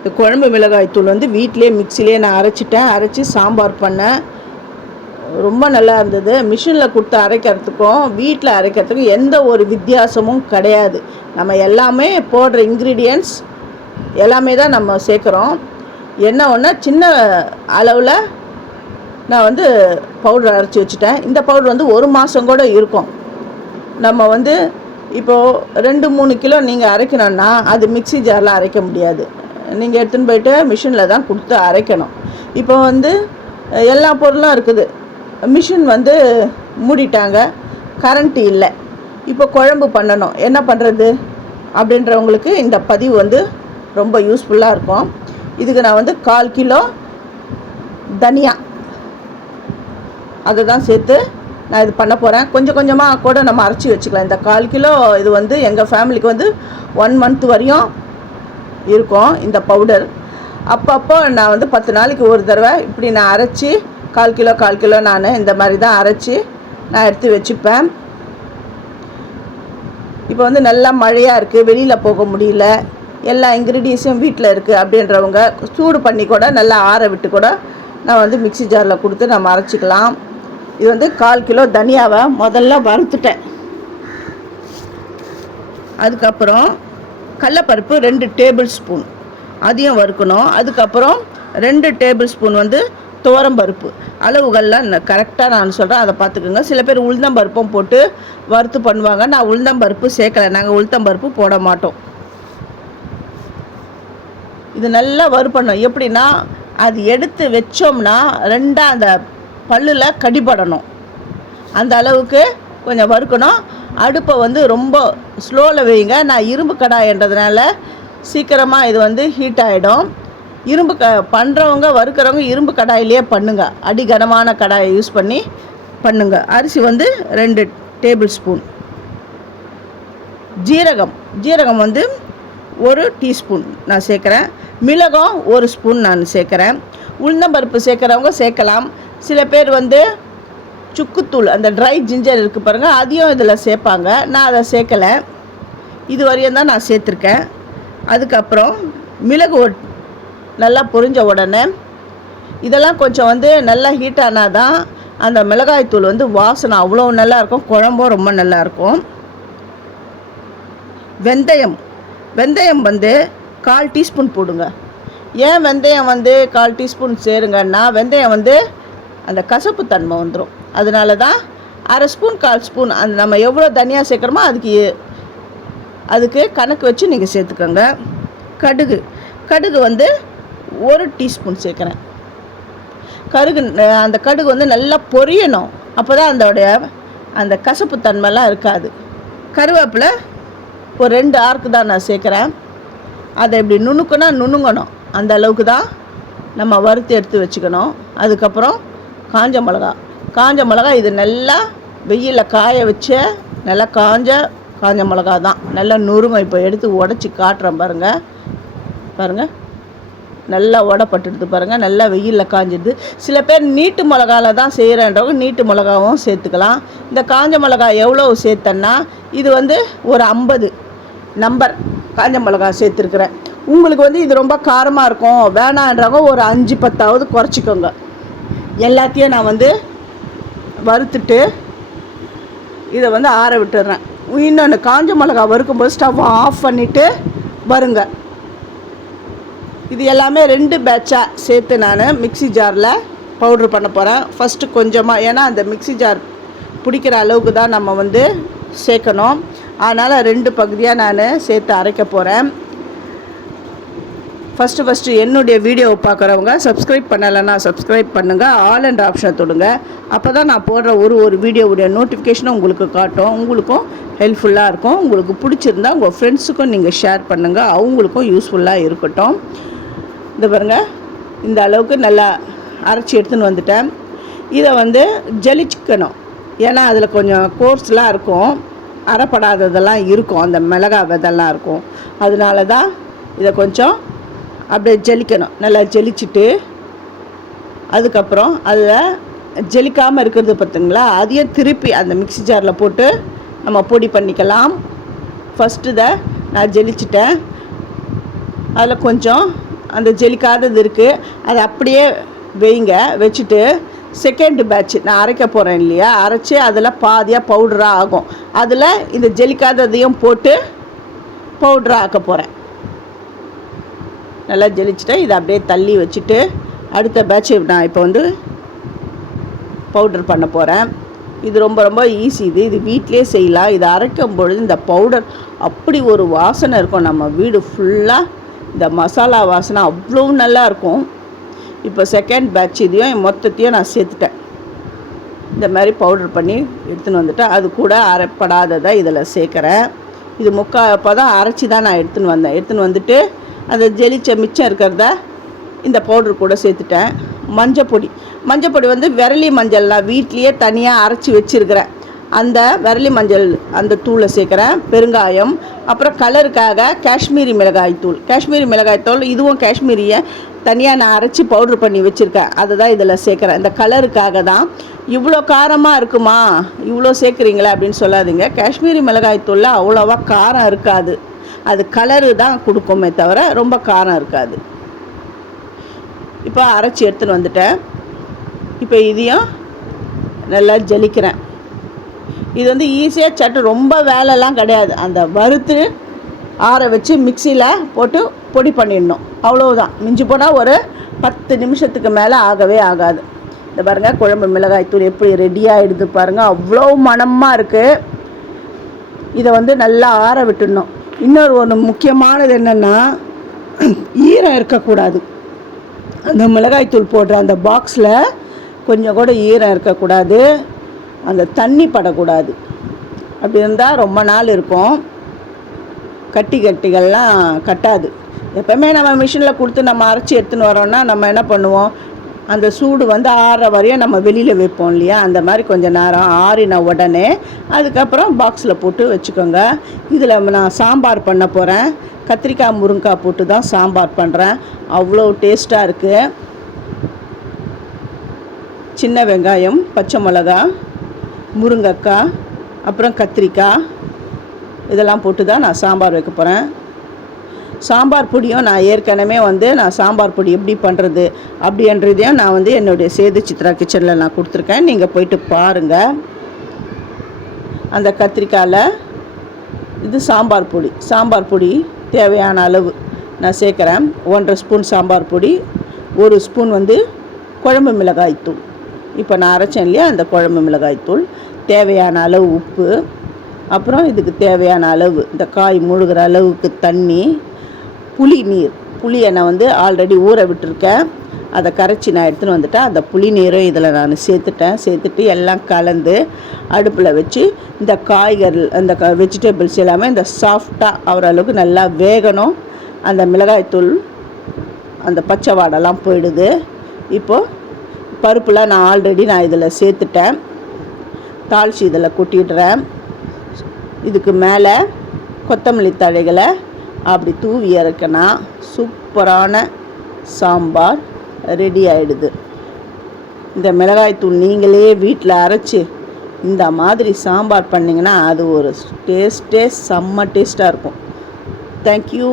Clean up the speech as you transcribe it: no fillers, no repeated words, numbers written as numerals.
இந்த குழம்பு மிளகாய் தூள் வந்து வீட்டிலே மிக்சிலே நான் அரைச்சி சாம்பார் பண்ணேன். ரொம்ப நல்லா இருந்தது. மிஷினில் கொடுத்து அரைக்கிறதுக்கும் வீட்டில் அரைக்கிறதுக்கும் எந்த ஒரு வித்தியாசமும் கிடையாது. நம்ம எல்லாமே போடுற இன்க்ரீடியன்ட்ஸ் எல்லாமே தான் நம்ம சேர்க்குறோம். என்ன ஒன்று சின்ன அளவில் நான் வந்து பவுடர் அரைச்சி வச்சுட்டேன். இந்த பவுடர் வந்து 1 மாதம் கூட இருக்கும். நம்ம வந்து இப்போது 2-3 கிலோ நீங்கள் அரைக்கணுன்னா அது மிக்சி ஜாரில் அரைக்க முடியாது. நீங்கள் எடுத்துன்னு போய்ட்டு மிஷினில் தான் கொடுத்து அரைக்கணும். இப்போ வந்து எல்லா பொருளும் இருக்குது. மிஷின் வந்து மூடிட்டாங்க, கரண்ட்டு இல்லை. இப்போ குழம்பு பண்ணணும், என்ன பண்ணுறது அப்படின்றவங்களுக்கு இந்த பதிவு வந்து ரொம்ப யூஸ்ஃபுல்லாக இருக்கும். இதுக்கு நான் வந்து 1/4 கிலோ தனியா அதை தான் சேர்த்து நான் இது பண்ண போகிறேன். கொஞ்சம் கொஞ்சமாக கூட நம்ம அரைச்சி வச்சுக்கலாம். இந்த 1/4 கிலோ இது வந்து எங்கள் ஃபேமிலிக்கு வந்து 1 மந்த் வரையும் இருக்கும் இந்த பவுடர். அப்பப்போ நான் வந்து 10 நாளைக்கு ஒரு தடவை இப்படி நான் அரைச்சி 1/4 கிலோ நான் இந்த மாதிரி தான் அரைச்சி நான் எடுத்து வச்சுப்பேன். இப்போ வந்து நல்லா மழையாக இருக்குது, வெளியில் போக முடியல, எல்லா இன்க்ரீடியன்ஸும் வீட்டில் இருக்குது அப்படின்றவங்க சூடு பண்ணி கூட நல்லா ஆற விட்டு கூட நான் வந்து மிக்சி ஜாரில் கொடுத்து நம்ம அரைச்சிக்கலாம். இது வந்து 1/4 கிலோ தனியாவை முதல்ல வறுத்துட்டேன். அதுக்கப்புறம் கடலப்பருப்பு 2 டேபிள் ஸ்பூன் அதையும் வறுக்கணும். அதுக்கப்புறம் 2 டேபிள் ஸ்பூன் வந்து துவரம்பருப்பு. அளவுகள்லாம் கரெக்டாக நான் சொல்கிறேன், அதை பார்த்துக்குங்க. சில பேர் உளுந்தம்பருப்பும் போட்டு வறுத்து பண்ணுவாங்க. நான் உளுந்தம்பருப்பு சேர்க்கலை, நாங்கள் உளுத்தம்பருப்பு போட மாட்டோம். இது நல்லா வறுப்படணும். எப்படின்னா அது எடுத்து வச்சோம்னா 2 அந்த பல்லில் கடிபடணும், அந்த அளவுக்கு கொஞ்சம் வறுக்கணும். அடுப்பை வந்து ரொம்ப ஸ்லோவில் வைங்க. நான் இரும்பு கடாயின்றதுனால சீக்கிரமாக இது வந்து ஹீட் ஆகிடும். இரும்பு பண்ணுறவங்க வறுக்கிறவங்க இரும்பு கடாயிலே பண்ணுங்கள், அடிகனமான கடாயை யூஸ் பண்ணி பண்ணுங்கள். அரிசி வந்து 2 டேபிள் ஸ்பூன். ஜீரகம் வந்து 1 டீஸ்பூன் நான் சேர்க்குறேன். மிளகும் 1 ஸ்பூன் நான் சேர்க்குறேன். உளுந்தம்பருப்பு சேர்க்குறவங்க சேர்க்கலாம். சில பேர் வந்து சுக்குத்தூள், அந்த ட்ரை ஜிஞ்சர் இருக்குது பாருங்கள், அதையும் இதில் சேர்ப்பாங்க. நான் அதை சேர்க்கலை, இது வரையும் தான் நான் சேர்த்துருக்கேன். அதுக்கப்புறம் மிளகு நல்லா பொரிஞ்ச உடனே இதெல்லாம் கொஞ்சம் வந்து நல்லா ஹீட் ஆனால் தான் அந்த மிளகாய்த்தூள் வந்து வாசனை அவ்வளோ நல்லாயிருக்கும், குழம்பும் ரொம்ப நல்லாயிருக்கும். வெந்தயம் வந்து 1/4 டீஸ்பூன் போடுங்க. ஏன் வெந்தயம் வந்து 1/4 டீஸ்பூன் சேருங்கன்னா வெந்தயம் வந்து அந்த கசப்பு தன்மை வந்துடும். அதனால தான் 1/2 ஸ்பூன் 1/4 ஸ்பூன் அந்த நம்ம எவ்வளோ தனியாக சேர்க்குறோமோ அதுக்கு கணக்கு வச்சு நீங்கள் சேர்த்துக்கோங்க. கடுகு வந்து 1 டீஸ்பூன் சேர்க்குறேன். அந்த கடுகு வந்து நல்லா பொரியணும், அப்போ தான் அந்த கசப்பு தன்மைலாம் இருக்காது. கருவேப்பிலை ஒரு 2 ஆர்க்கு தான் நான் சேர்க்குறேன். அதை இப்படி நுணுங்கணும், அந்த அளவுக்கு தான் நம்ம வறுத்து எடுத்து வச்சுக்கணும். அதுக்கப்புறம் காஞ்ச மிளகா இது நல்லா வெயிலில் காய வச்ச நல்லா காஞ்ச மிளகா தான், நல்லா நுறுங்க. இப்போ எடுத்து உடச்சி காட்டுறேன் பாருங்கள், நல்லா உடப்பட்டுடுது பாருங்கள், நல்லா வெயிலில் காஞ்சிடுது. சில பேர் நீட்டு மிளகாவில் தான் செய்கிறன்றவங்க நீட்டு மிளகாவும் சேர்த்துக்கலாம். இந்த காஞ்ச மிளகா எவ்வளோ சேர்த்தேன்னா இது வந்து ஒரு 50 நம்பர் காஞ்ச மிளகா சேர்த்துருக்குறேன். உங்களுக்கு வந்து இது ரொம்ப காரமாக இருக்கும் வேணான்றவங்க ஒரு 5-10 குறைச்சிக்கோங்க. எல்லாத்தையும் நான் வந்து வறுத்துட்டு இதை வந்து ஆற விட்டுடுறேன். இன்னொன்று, காஞ்ச மிளகா வறுக்கும்போது ஸ்டவ் ஆஃப் பண்ணிவிட்டு வருங்க. இது எல்லாமே 2 பேட்சாக சேர்த்து நான் மிக்சி ஜாரில் பவுட்ரு பண்ண போகிறேன். ஃபஸ்ட்டு கொஞ்சமாக, ஏன்னா அந்த மிக்சி ஜார் பிடிக்கிற அளவுக்கு தான் நம்ம வந்து சேர்க்கணும். அதனால் 2 பகுதியாக நான் சேர்த்து அரைக்க போகிறேன். ஃபஸ்ட்டு என்னுடைய வீடியோவை பார்க்குறவங்க சப்ஸ்கிரைப் பண்ணலைன்னா சப்ஸ்கிரைப் பண்ணுங்கள், ஆல் அண்ட் ஆப்ஷனை தொடுங்க. அப்போ தான் நான் போடுற ஒரு வீடியோவுடைய நோட்டிஃபிகேஷனும் உங்களுக்கு காட்டும், உங்களுக்கும் ஹெல்ப்ஃபுல்லாக இருக்கும். உங்களுக்கு பிடிச்சிருந்தா உங்கள் ஃப்ரெண்ட்ஸுக்கும் நீங்கள் ஷேர் பண்ணுங்கள், அவங்களுக்கும் யூஸ்ஃபுல்லாக இருக்கட்டும். இந்த பாருங்கள், இந்த அளவுக்கு நல்லா அரைச்சி எடுத்துன்னு வந்துட்டேன். இதை வந்து ஜலிச்சிக்கணும், ஏன்னா அதில் கொஞ்சம் கோர்ஸ்லாம் இருக்கும், அரைப்படாததெல்லாம் இருக்கும், அந்த மிளகா விதெல்லாம் இருக்கும். அதனால தான் இதை கொஞ்சம் அப்படியே ஜலிக்கணும். நல்லா ஜலிச்சுட்டு அதுக்கப்புறம் அதில் ஜலிக்காமல் இருக்கிறது பார்த்திங்களா, அதையும் திருப்பி அந்த மிக்சி ஜாரில் போட்டு நம்ம பொடி பண்ணிக்கலாம். ஃபஸ்ட்டு இதை நான் ஜலிச்சிட்டேன். அதில் கொஞ்சம் அந்த ஜெலிக்காதது இருக்குது, அதை அப்படியே வைங்க. வச்சுட்டு செகண்ட் பேட்ச் நான் அரைக்க போகிறேன் இல்லையா, அரைச்சி அதில் பாதியாக பவுடராக ஆகும். அதில் இந்த ஜெலிக்காததையும் போட்டு பவுடராக ஆக்க போகிறேன். நல்லா ஜெலிச்சுட்டேன். இதை அப்படியே தள்ளி வச்சுட்டு அடுத்த பேட்ச் நான் இப்போ வந்து பவுடர் பண்ண போகிறேன். இது ரொம்ப ரொம்ப ஈஸி. இது வீட்டிலே செய்யலாம். இதை அரைக்கும் பொழுது இந்த பவுடர் அப்படி ஒரு வாசனை இருக்கும். நம்ம வீடு ஃபுல்லாக இந்த மசாலா வாசனை அவ்வளோ நல்லாயிருக்கும். இப்போ செகண்ட் பேட்ச் இதையும் மொத்தத்தையும் நான் சேர்த்துட்டேன். இந்த மாதிரி பவுடர் பண்ணி எடுத்துன்னு வந்துட்டேன். அது கூட அரைப்படாததை இதில் சேர்க்குறேன். இது அப்போ தான் அரைச்சி தான் நான் எடுத்துன்னு வந்துட்டு அந்த ஜெலிச்ச மிச்சம் இருக்கிறத இந்த பவுடர் கூட சேர்த்துட்டேன். மஞ்சப்பொடி வந்து விரலி மஞ்சள் நான் வீட்லேயே தனியாக அரைச்சி வச்சுருக்கிறேன். அந்த விரலி மஞ்சள் அந்த தூளை சேர்க்குறேன். பெருங்காயம், அப்புறம் கலருக்காக காஷ்மீரி மிளகாய்த்தூள். இதுவும் காஷ்மீரியை தனியாக நான் அரைச்சி பவுட்ரு பண்ணி வச்சுருக்கேன். அதை தான் இதில் சேர்க்குறேன். இந்த கலருக்காக தான். இவ்வளோ காரமாக இருக்குமா, இவ்வளோ சேர்க்குறீங்களா அப்படின்னு சொல்லாதீங்க. காஷ்மீரி மிளகாய்த்தூளில் அவ்வளோவா காரம் இருக்காது. அது கலரு தான் கொடுக்குமே தவிர ரொம்ப காரம் இருக்காது. இப்போ அரைச்சி எடுத்துன்னு வந்துட்டேன். இப்போ இதையும் நல்லா ஜலிக்கிறேன். இது வந்து ஈஸியாக சட்டு, ரொம்ப வேலைலாம் கிடையாது. அந்த வறுத்து ஆற வச்சு மிக்சியில் போட்டு பொடி பண்ணிடணும், அவ்வளோதான். மிஞ்சி போனால் ஒரு 10 நிமிஷத்துக்கு மேலே ஆகவே ஆகாது. இந்த பாருங்கள், குழம்பு மிளகாய்த்தூள் எப்படி ரெடியாகிடுது பாருங்கள். அவ்வளோ மணமாக இருக்குது. இதை வந்து நல்லா ஆற விட்டுடணும். ஒன்று முக்கியமானது என்னென்னா, ஈரம் இருக்கக்கூடாது. அந்த மிளகாய்த்தூள் போடுற அந்த பாக்ஸில் கொஞ்சம் கூட ஈரம் இருக்கக்கூடாது. அந்த தண்ணி படக்கூடாது. அப்படி இருந்தால் ரொம்ப நாள் இருக்கும். கட்டிகள்லாம் கட்டாது. எப்போவுமே நம்ம மிஷினில் கொடுத்து நம்ம அரைச்சி எடுத்துன்னு வரோன்னா நம்ம என்ன பண்ணுவோம், அந்த சூடு வந்து ஆறுற வரையும் நம்ம வெளியில் வைப்போம் இல்லையா. அந்த மாதிரி கொஞ்சம் நேரம் ஆறின உடனே அதுக்கப்புறம் பாக்ஸில் போட்டு வச்சுக்கோங்க. இதில் நான் சாம்பார் பண்ண போகிறேன். கத்திரிக்காய் முருங்கைக்காய் போட்டு தான் சாம்பார் பண்ணுறேன். அவ்வளோ டேஸ்ட்டாக இருக்குது. சின்ன வெங்காயம், பச்சை மிளகா, முருங்கைக்காய், அப்புறம் கத்திரிக்காய் இதெல்லாம் போட்டு தான் நான் சாம்பார் வைக்க போகிறேன். சாம்பார் பொடியும் நான் ஏற்கனவே வந்து நான் சாம்பார் பொடி எப்படி பண்ணுறது அப்படின்றதையும் நான் வந்து என்னுடைய சேது சித்ரா கிச்சனில் நான் கொடுத்துருக்கேன். நீங்கள் போயிட்டு பாருங்கள். அந்த கத்திரிக்காயில் இது சாம்பார் பொடி தேவையான அளவு நான் சேர்க்குறேன். 1.5 ஸ்பூன் சாம்பார் பொடி, 1 ஸ்பூன் வந்து குழம்பு மிளகாய்த்தூள். இப்போ நான் அரைச்சேன் இல்லையா, அந்த குழம்பு மிளகாய்த்தூள், தேவையான அளவு உப்பு, அப்புறம் இதுக்கு தேவையான அளவு இந்த காய் முழுகிற அளவுக்கு தண்ணி, புளியை நான் வந்து ஆல்ரெடி ஊற விட்டுருக்கேன். அதை கரைச்சி நான் எடுத்துன்னு வந்துட்டேன். அந்த புளி நீரும் இதில் நான் சேர்த்துட்டு எல்லாம் கலந்து அடுப்பில் வச்சு இந்த காய்கறி அந்த வெஜிடபிள்ஸ் எல்லாமே இந்த சாஃப்டாக ஆகிற அளவுக்கு நல்லா வேகணும். அந்த மிளகாய்த்தூள் அந்த பச்சை வாடெல்லாம் போயிடுது. இப்போது பருப்புலாம் நான் ஆல்ரெடி இதில் சேர்த்துட்டேன். தாளித்து இதில் கொட்டிடுறேன். இதுக்கு மேலே கொத்தமல்லி தழைகளை அப்படி தூவி இறக்கினா சூப்பரான சாம்பார் ரெடி ஆகிடுது. இந்த மிளகாய்த்தூள் நீங்களே வீட்டில் அரைச்சி இந்த மாதிரி சாம்பார் பண்ணிங்கன்னா அது ஒரு டேஸ்ட்டே செம்ம டேஸ்ட்டாக இருக்கும். தேங்க்யூ.